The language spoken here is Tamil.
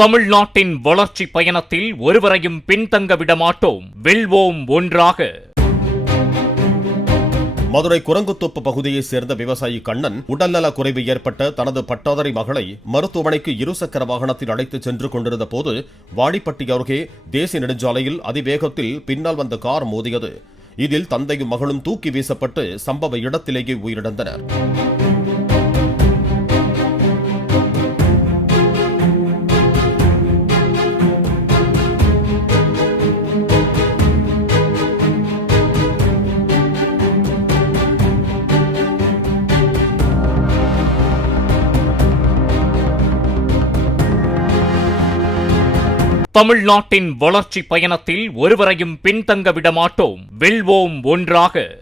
தமிழ்நாட்டின் வளர்ச்சி பயணத்தில் ஒருவரையும் பின்தங்க விடமாட்டோம். வெல்வோம் ஒன்றாக. மதுரை குரங்குத்தோப்பு பகுதியைச் சேர்ந்த விவசாயி கண்ணன் உடல்நல குறைவு ஏற்பட்ட தனது பட்டாதாரி மகளை மருத்துவமனைக்கு இருசக்கர வாகனத்தில் அழைத்துச் சென்று கொண்டிருந்த போது வாடிப்பட்டி அருகே தேசிய நெடுஞ்சாலையில் அதிவேகத்தில் பின்னால் வந்த கார் மோதியது. இதில் தந்தையும் மகளும் தூக்கி வீசப்பட்டு சம்பவ இடத்திலேயே உயிரிழந்தனர். தமிழ்நாட்டின் வளர்ச்சி பயணத்தில் ஒருவரையும் பின்தங்க விடமாட்டோம். வெல்வோம் ஒன்றாக.